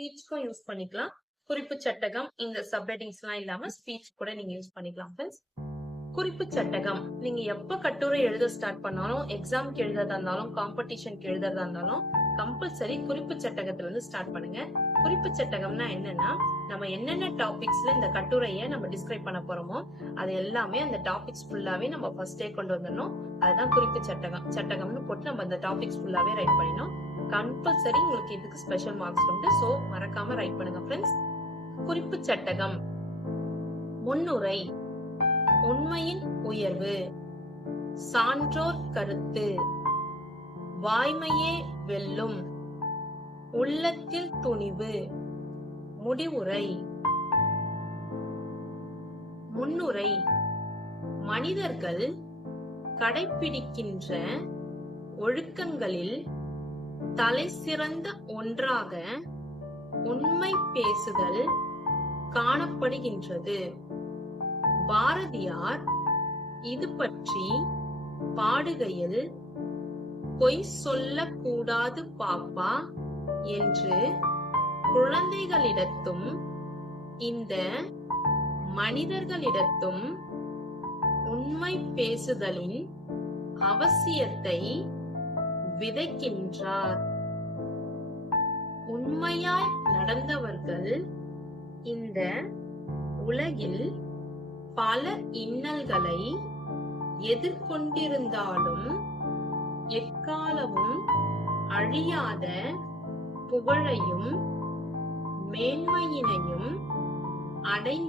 ஸ்பீச்சுக்கும் use பண்ணிக்கலாம். குறிப்பு சட்டகம் இந்த சப்ஹெட்டிங்ஸ் எல்லாம் இல்லாம ஸ்பீச் கூட நீங்க யூஸ் பண்ணிக்கலாம் ஃப்ரெண்ட்ஸ். குறிப்பு சட்டகம் நீங்க எப்ப கட்டுரை எழுத ஸ்டார்ட் பண்ணாலும், எக்ஸாம்க்கு எழுதுறதா இருந்தாலும், காம்படிஷனுக்கு எழுதுறதா இருந்தாலும் கம்பல்சரி குறிப்பு சட்டகத்துல இருந்து ஸ்டார்ட் பண்ணுங்க. குறிப்பு சட்டகம்னா என்னன்னா, நம்ம என்னென்ன டாபிக்ஸ்ல இந்த கட்டுரையை நம்ம டிஸ்கிரைப் பண்ண போறோமோ அது எல்லாமே அந்த டாபிக்ஸ் ஃபுல்லாவே நம்ம ஃபர்ஸ்டே கொண்டு வந்துடணும். அதுதான் குறிப்பு சட்டகம்னு போட்டு நம்ம அந்த டாபிக்ஸ் ஃபுல்லாவே ரைட் பண்ணிடணும். கம்பல்சரி உங்களுக்கு இதுக்கு ஸ்பெஷல் மார்க்ஸ் உண்டு. சோ மறக்காம ரைட் பண்ணுங்க ஃப்ரெண்ட்ஸ். குறிப்பு சட்டகம். முன்னுரை, உண்மையின் உயர்வு, சான்றோர் கருத்து, வாய்மையே வெல்லும், உள்ளத்தில் துணிவு, முடிவுரை. முன்னுரை, மனிதர்கள் கடைபிடிக்கின்ற ஒழுக்கங்களில் தலை சிறந்த ஒன்றாக உண்மை பேசுதல் காணப்படுகின்றது. பாரதியார் இது பற்றி பாடுகையில், பொய் சொல்லக் கூடாது பாப்பா என்று குழந்தைகளிடத்தும் இந்த மனிதர்களிடத்தும் உண்மை பேசுதலின் அவசியத்தை விதைக்கின்றார். உண்மையாய் நடந்தவர்கள் இந்த உலகில் பல இன்னல்களை எதிர்கொண்டிருந்தாலும் எக்காலமும் அழியாத புகழையும் மேன்மையினையும் அடைந்து